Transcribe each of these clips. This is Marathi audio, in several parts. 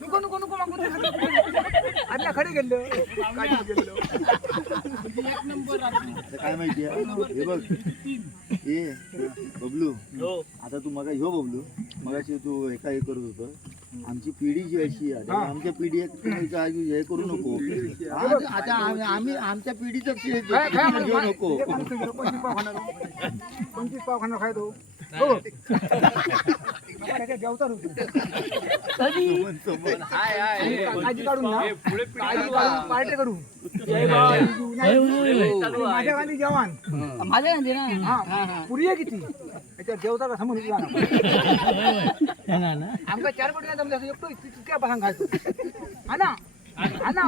नको नको नको मागून आदल्या खडे गेलो. काय गेलो? आता काय माहिती हे बघ. हे बबलू. आता तू मगा ह्यो बबलू. मगाशी तू एका हे करत होतो. आमची पिढी जी अशी आहे आमच्या पिढी हे करू नको. आज आता आम्ही- आमच्या पिढीच घेऊ नको. गेलो, पंचवीस पाव खाणार पंचवीस पाव खाणार खाय तो. हो. पार्टी करू. माझ्या गाणी जवान. माझ्या गांधी ना? हा. पुरी आहे किती? त्याच्या जेवता समोर. आमका चार कोटी जमले असं एकटो तितक्या बसान खायचो. हा ना? हा ना?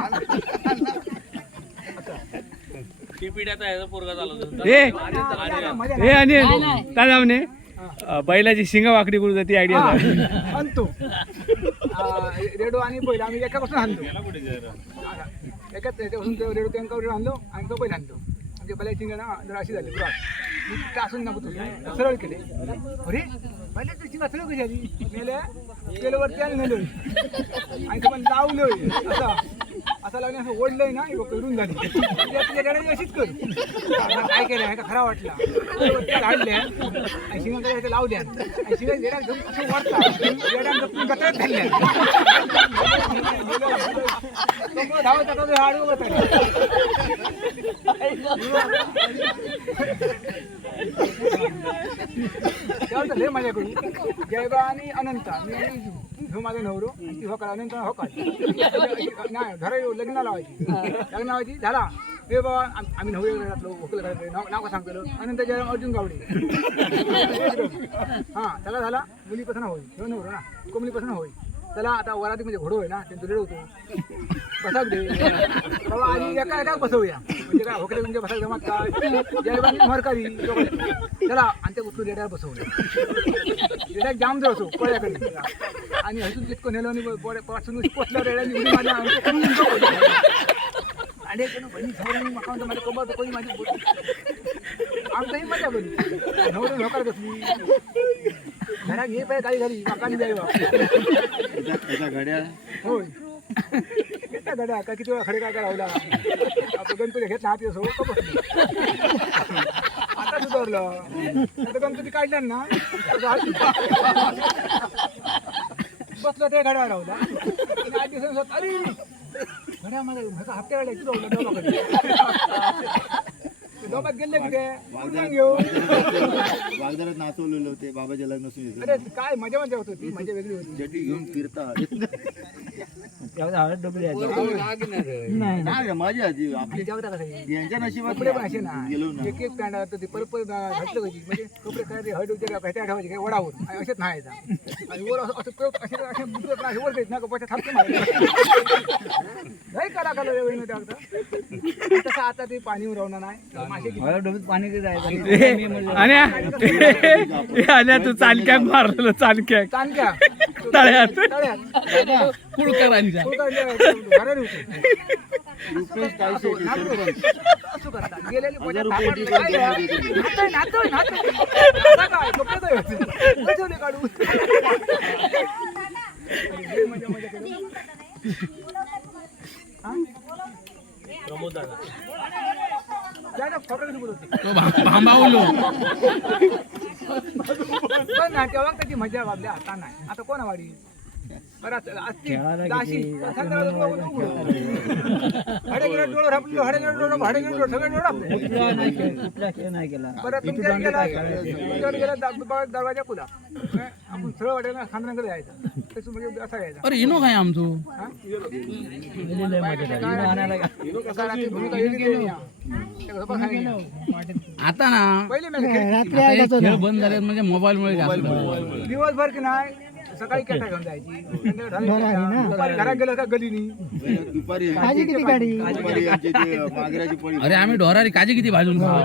ए मजा हे आणि काय नाव ने बैलाची शिंगा वाकडी करू ती आयडिया आणतो. रेडो आणि बैल आम्ही एकापासून आणतो. एकाच त्याच्यापासून तो रेडो त्यांका रेडो आणलो आणि तो बैल आणतो. म्हणजे बैलाची शिंगा ना जरा अशी झाली पुरा असून नको तुझी सरळ केले. अरे बैलाची दिवशी सरळ कशी आली? मेल्या केल्यावरती त्याला नेलो आणि ते पण लावलोय असं. असं लावले असं ओढलंय ना हे करून झाली. तुझ्या अशीच कर. काय केलं आहे का खरा वाटला. त्याला आणि शिंगा कडे लावल्या. आणि शिवाय जेड्या घेऊन असं वाटता जेड्या जपून गटरत घालल्या. धावत आता तो हाडू तेव्हा लय करू. जयबा आणि अनंता. मी आणि ह्यो माझा नवरो. आणि ती होकाळ अनंत होकाळ नाही धरा येऊ लग्न लावायची. लग्न लावायची झाला. हे बाबा आम- आम्ही नवरे घातलो वकील घातलो नाव नाव का सांगतो अनंत जय अर्जुन गावडे. हा त्याला झाला मुलीपासून होईल. ह्यो नवरो ना तो मुलीपासून होईल. त्याला आता वराती म्हणजे घोडो आहे ना त्यांचं रेड होतो. बसाक दे बाबा आधी एका एका बसवूया. म्हणजे काय होकडे म्हणजे बसाक जमात काय जयबानी मरकारी चला आणि त्या उचलून रेड्याला बसवलं. रेड्या जाम जर असो पळ्याकडे आणि हसून तितकं नेलं आणि पासून पोचल्या रेड्याने उडी मारल्या आणि आणि एक बहिणी झाली मका म्हणतो माझ्या कमर कोणी माझी बोट आमचाही मजा बरी नवरे नोकर कसली घरात घे पाहिजे गाडी घरी मकानी जाईवा त्याचा घड्याळ. होय. घेतला गाड्या का किती वेळा खडे काय लावला? आपण गणपती घेतला हाती असो का बसली आता सुधारलं. आता गणपती काढला ना आता बसलो ते घड्या राहूला आठ दिवसांनी अरे घड्या मला ह्याचा हप्त्या गाड्या किती डोबात गेले कुठे उडून घेऊन वागदारात नाचवलेलं होते बाबाच्या लग्न सुरू अरे काय मजा मजा होत होती मजा वेगळी होती. जटी घेऊन फिरता. नाही नाही रे, मजा आधी आपली जेवता कसं आहे? यांच्या नशिबात कपडे पण असे ना गेलो ना. एक एक पॅन्ट आता ते परत परत घातलं पाहिजे. म्हणजे कपडे काय ते हळद वगैरे ह्याच्या ठेवायचे काय वडावर आणि असेच नाही आणि वर असं असं कप असे असे बुटवे पण असे वर देत ना कपाच्या थापके मारायचे नाही करा करा वेळ नव्हते आता. तसं आता ते पाणी उरवणार नाही. मासे पाणी जायचं आणि तू चालक्याक मारलेलं चालक्याक चांदक्या तळ्यात. कुळकरांच्या तो काय ते. भांबावलो. पण तेव्हा त्याची मजा वागली आता नाही. आता कोण वाडी डोळं रापले, हडे गेले डोळं, हडे गेले डोळं, सगळे डोळं रापले. कुठला खेळ नाही केला. बरं तुमच्या गेला तुमच्याकडे गेला दा- दा- दरवाजा खुला? आपण सरळ वाटेला खांद्राकडे जायचं. तसं म्हणजे असा यायचा. अरे इनो काय आमचो. आता ना पहिले हे बंद झाले म्हणजे मोबाईल मुळे दिवसभर की नाही सकाळी केटा घेऊन जायची. संध्याकाळी ढाली केटा. दुपारी घरात गेलं का गलीनी? दुपारी किती गाडी दुपारी यांची ती मागऱ्याची पळी. अरे आम्ही ढोरारी काजी किती भाजून खाऊ?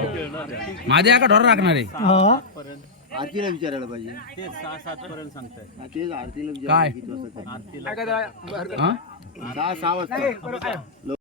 माझ्या का ढोर राखणार आहे. आरतीला विचारायला पाहिजे. ते सहा सात पर्यंत सांगताय. तेच आरतीला काय? विचारायला किती वाजता काय. हा? सहा सहा वाजता. नाही?